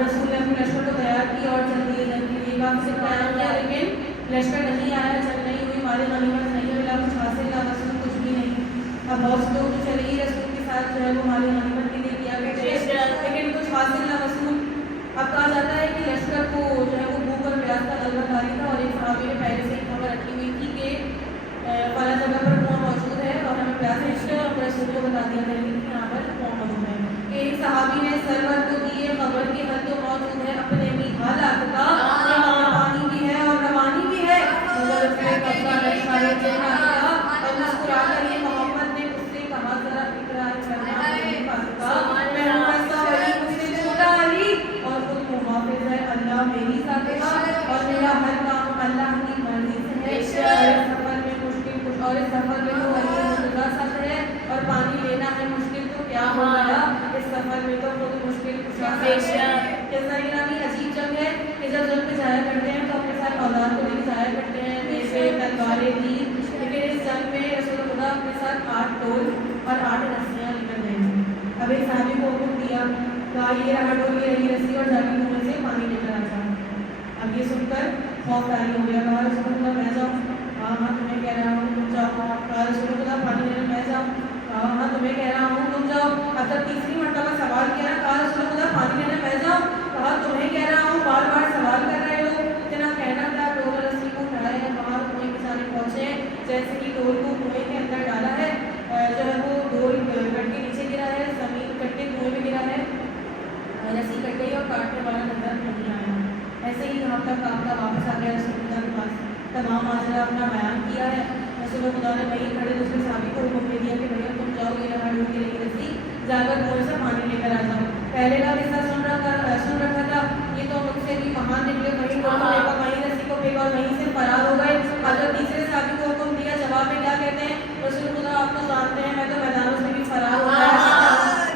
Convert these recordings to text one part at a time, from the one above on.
रसूल ने अपने लश्कर को तैयार किया और चल दिए जंग के लिए। काफी से तैयार किया लेकिन लश्कर नहीं आया, जंग नहीं हुई, मारे गनीमत नहीं मिला, कुछ हासिल ना रसूल कुछ भी नहीं। अब बहुत से लोग तो चले ही रसूल के साथ जो है वो मारे गनीमत के लिए किया गया लेकिन कुछ हासिल ना रसूल। अब कहा जाता है कि लश्कर को जो है वो भूख और प्यास का गलबा जारी था और एक सहाबी ने पहले से ही खबर रखी हुई थी कि फला जगह पर कुआं मौजूद है और हमें प्यास है, इसलिए अपने रसूल को बता दिया गया कि यहाँ पर कुआं मौजूद है। एक सहाबी ने सरवर को दिए खबर की हद तो मौजूद है, अपने भी हालात का पानी भी है और रवानी भी है, मगर उसने कब्जा लश्कर चेहरा किया और मुस्कुरा कर ये मोहम्मद ने उससे कहा जरा इकरार करना मेरी बात का, मैं हूं ऐसा वली मुझसे छोटा अली और खुद मुहाफिज है अल्लाह मेरी साथिया और मेरा हर काम अल्लाह की मर्जी से है। सफर में मुश्किल कुछ और इस सफर में तो अली मुर्गा साथ है और पानी लेना है मुश्किल तो क्या हो गया, इस सफर में तो खुद मुश्किल कुछ जैसा इरानी अजीब जंग है कि जब जंग पे जाया करते हैं तो अपने साथ औलाद को लेकर जाया करते हैं, जैसे तलवारें थी, लेकिन इस जंग में रसूल खुदा अपने साथ 8 डोल और 8 रस्सियां लेकर गए। अब एक साहबी को हुक्म दिया, कहा ये रहा डोल, ये रही रस्सी और जाके कुएं से पानी लेकर आ जाओ। अब ये सुनकर खौफ तारी हो गया, कहा रसूल खुदा मैं जाऊँ, हाँ हाँ तुम्हें कह रहा हूँ तुम जाओ, कहा रसूल खुदा पानी लेने मैं जाऊँ, हाँ हाँ तुम्हें कह रहा हूँ तुम जाओ। अब जब तीसरी मरतबा सवाल किया, कहा रसूल खुदा पानी लेने मैं जाऊँ, कहा तुम्हें कह रहा हूँ, बार बार सवाल कर रहे हो, इतना कहना था डोल रस्सी को उठाए हैं बाहर कुएं के सामने पहुँचे, जैसे कि डोल को कुएं के अंदर डाला है, जो है वो डोल कट के नीचे गिरा है, जमीन कट के कुएं में गिरा है, रस्सी कट गई और काटने वाला नजर नहीं आया। ऐसे ही यहाँ तक आपका वापस आ गया रसूल खुदा के पास, तमाम माजरा अपना बयान किया है। रसूल खुदा ने वहीं खड़े दूसरे साहबी को हुक्म दे दिया कि भैया तुम जाओ, ये रहा डोल की रस्सी, जाकर कुएं से पानी लेकर आ जाओ। पहले का किस्सा सुन रखा था, ये तो मुझसे भी महान निकले, वहीं डोल को फेंका, वहीं रस्सी को फेंका और वहीं से फरार हो गए। अगर तीसरे साहबी को हुक्म दिया, जवाब में क्या कहते हैं, रसूल खुदा आप तो जानते हैं मैं तो मैदानों से भी फरार हो गया,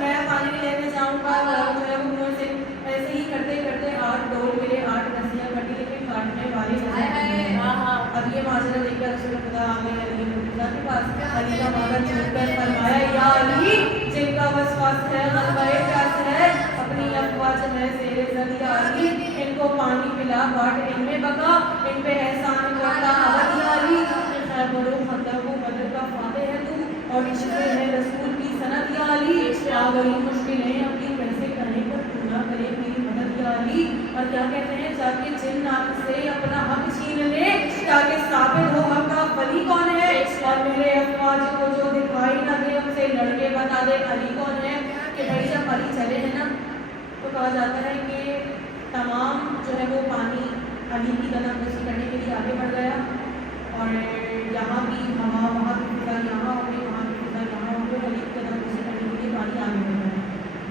मैं पानी लेने जाऊँगा कुएं से। ऐसे ही करते करते 8 डोल मिले, 8 रस्सियाँ कटी, लेकिन काटने वाली अब ये माजरा देखकर रसूल खुदा आ गए अली मुर्तज़ा के पास। अली का मगर छूटकर फरमाया, या अली जिनका वसवास है गलबे प्यास है, अपनी अफवाज है सेरे ज़रिया अली, इनको पानी पिला बाट इनमें बका, इन पे एहसान करता अली अली, खैबरो खंदको बदर का फाते है तू और इश्क़ है रसूल की सनद या अली, आ गई मुश्किलें अपनी कैसे करने पर तू ना करे मेरी मदद या अली। और क्या कहते हैं, जाके जिन्नात से अपना हक छीन ले ताकि साबित हो हक का वली कौन है, और मेरे अफवाज को जो दिखाई ना दे उनसे लड़के बता दे अली कौन है। कि भाई जब अली चले हैं ना तो कहा जाता है कि तमाम जो है वो पानी अली की कदमकशी करने के लिए आगे बढ़ गया और यहाँ की हवा वहाँ की फिजा यहाँ हो गई, वहाँ की फिजा यहाँ हो गई, अली की कदमकशी करने के लिए पानी आगे बढ़ गया।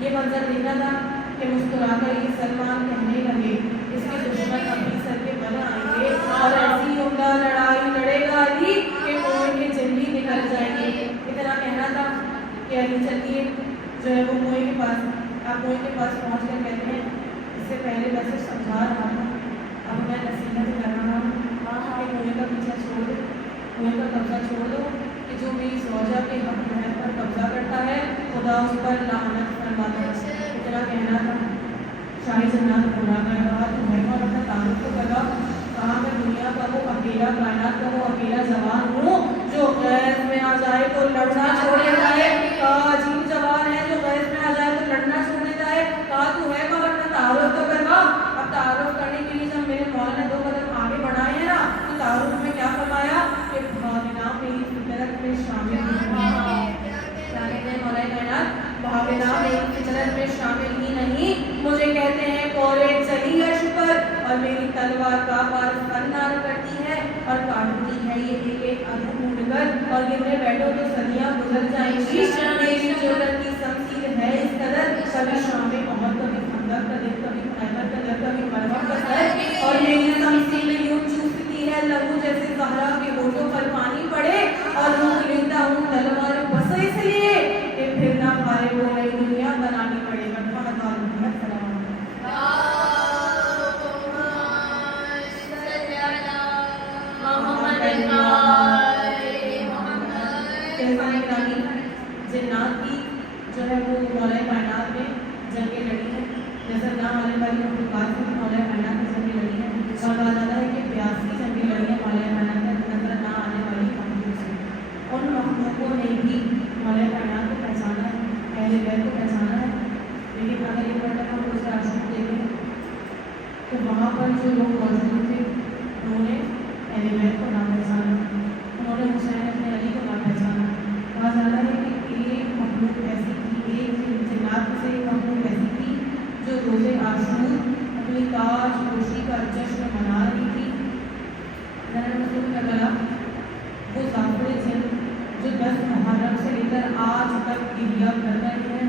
ये मंजर देखना था कि मुस्कुराकर ये सलमान कहने लगे इसके दुश्मन अपनी सर के बल आएंगे और ऐसी उम्दा लड़ाई लड़ेगा अली कि कुएं के जंगली निकल जाएंगे। इतना कहना था कि अली चलिए जो है वो कुएं के पास, आप कुएं के पास पहुँच कर कहते हैं इससे पहले मैं सिर्फ समझा रहा हूँ, अब मैं नसीहत कर रहा हूँ कि कुएं का पीछा छोड़ दो, कुएं का कब्जा छोड़ दो, कि जो मेरी ज़ौजा के हक महल पर कब्जा करता है खुदा उस पर लानत फरमाता है। इतना कहना था। शाही जन्नत पूरा कर रहा तो मैं और अपना तारुफ को लगा, कहा मैं दुनिया का वो अकेला कायनात का वो अकेला जवान हूँ जो गैस में आ जाए तो लड़ना छोड़ देता है, अजीब जवान है जो गैस में आ जाए तो लड़ना छोड़ देता है। कहा तू है कौन, अपना तारुफ तो करवा। अब तारुफ करने के लिए जब मेरे मौला ने 2 कदम आगे बढ़ाए हैं ना तो तारुफ में क्या फरमाया कि भागना मेरी फितरत में शामिल नहीं, क्या कहते हैं मौला कायनात, भागना मेरी फितरत में शामिल ही नहीं, मुझे कहते हैं कोरे चली है शुक्र और मेरी तलवार का वार फन्नार करती है और काटती है ये एक अधू ढूंढ कर और गिरने बैठो तो सदियां गुजर जाएंगी। मेरी जरूरत की समसीर है इस कदर, कभी शाम में बहुत, कभी खंदक का दिन, कभी खैबर का दर, कभी मरवा का सर, और मेरी समसीर यूं चूसती है लहू जैसे ज़हरा के होठों पर पानी पड़े और रूह लेता हूँ तलवार बस इसलिए कि फिर ना पारे वो नई दुनिया बनानी पड़ेगा। जिन्नात की जो है वो मौला कायनात में जंगें लड़ी हैं जैसा नाम आने वाली मखलूक़ात में मौला कायनात की जंगी लड़ी है, और कहा जाता है कि 82 जंगी लड़ी है मौला कायनात में नजर ना आने वाली मखलूक से। उन मखलूकों ने भी मौला कायनात को पहचाना है, अहले बैत को पहचाना है, लेकिन अगर ये पढ़कर हम दूसरे आशिक देखें तो वहाँ पर जो लोग मौजूद थे उन्होंने अहले बैत को ना पहचाना, उन्होंने हुसैन अपने अली को ना पहचाना। कहा जाता है कि एक मखलूक ऐसी थी, एक जिन्नात से एक मखलूक ऐसी थी जो रोज़े आशूर अपनी ताज पोशी का जश्न मना रही थी। करबला वो ज़ाफ़िर जिन जो 10 मुहर्रम से लेकर आज तक गिरिया कर रहे हैं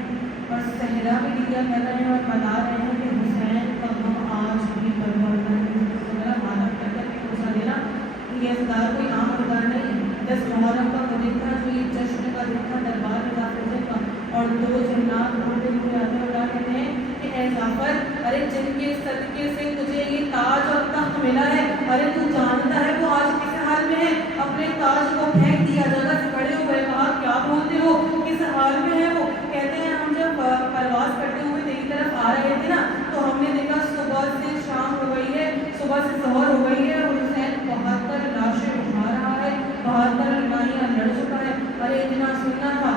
और सहरा भी गिरिया कर रहे हैं और बता रहे हैं कि हुसैन का गम आज भी करबला में मालूम करके पूछा देना कि ये इफ्तार कोई आम इफ्तार नहीं, 10 मुहर्रम का वो दिन था जो ये जश्न का दिन था दरबार में ज़ाफ़िर जिन का, और 2 जन्नात होते हुए आते हैं और कहते हैं कि ऐ ज़ाफ़र, अरे जिनके सदके से तुझे ये ताज और तख्त मिला है, अरे तू जानता है वो आज किस हाल में है, अपने ताज को फेंक दिया, जगह से खड़े हुए कहा क्या बोलते हो, किस हाल में है वो। कहते हैं हम जब परवास करते हुए तेरी तरफ आ रहे थे ना तो हमने देखा सुबह से शाम हो गई है, सुबह से ज़ोहर हो गई है और हुसैन 72 लाशें उठा रहा है, 72 लड़ाइयाँ लड़ चुका है। अरे इतना सुनना था,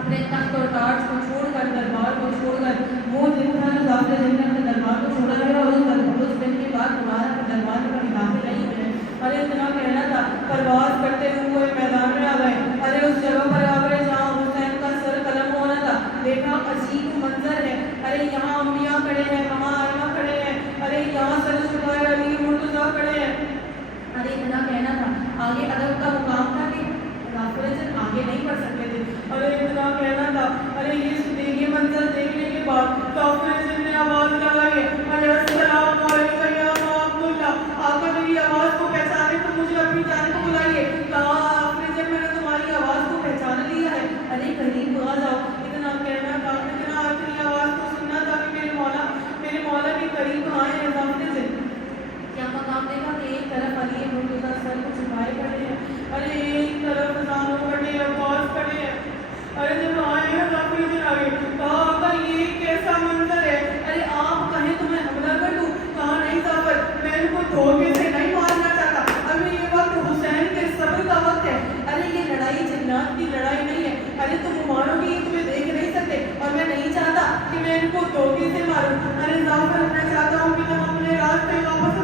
अपने तख्त और ताज को छोड़कर, दरबार को छोड़कर, वो दिन था जो ज़ाफ़िर जिन ने अपने दरबार को छोड़ा है और उस दिन के बाद दोबारा अपने दरबार में कभी दाखिल नहीं हुए। अरे इतना कहना था, परवास करते हुए मैदान में आ गए, अरे उस जगह पर आ गए जहाँ हुसैन का सर कलम होना था, देखा अजीब मंजर है, अरे यहाँ अम्बिया खड़े हैं, वहाँ आइमा खड़े हैं, अरे यहाँ सर झुकाए अली मुर्तज़ा खड़े हैं। अरे इतना कहना था, आगे अदब का मुकाम था कि ज़ाफ़िर जिन आगे नहीं बढ़ सकते थे। अरे इतना कहना था, अरे ये मंजर देखने के बाद ज़ाफ़िर जिन ने आवाज़ लगाई है, अरे अस्सलाम वालेकुम या अब्दुल्ला, आका मेरी आवाज़ को पहचाने तो मुझे अपनी जान को बुलाइए। कहा ज़ाफ़िर जिन मैंने तुम्हारी आवाज़ को पहचान लिया है, अरे करीब आ जाओ। इतना कहना था, इतना अपनी आवाज़ को सुनना था कि मेरे मौला के करीब आए हैं ज़ाफ़िर जिन। क्या मकाम देखा कि एक तरफ अली मुर्तज़ा सर को झुकाए खड़े हैं, अरे एक तरफ ज़ानो खड़े हैं, अब्बास खड़े हैं। अरे जब आए हैं ज़ाफ़िर जिन आगे, कहा आका ये कैसा मंजर है, अरे आप कहें तो मैं हमला कर दूँ। कहा नहीं ज़ाफ़िर, मैं इनको धोखे से नहीं मारना चाहता, अभी ये वक्त हुसैन के सब्र का वक्त है। अरे ये लड़ाई जिन्नात की लड़ाई नहीं है, अरे तुम मारोगे ये तुम्हें देख नहीं सकते और मैं नहीं चाहता कि मैं इनको धोखे से मारूं। अरे ज़ाफ़िर मैं चाहता हूँ कि तुम अपने रास्ते वापस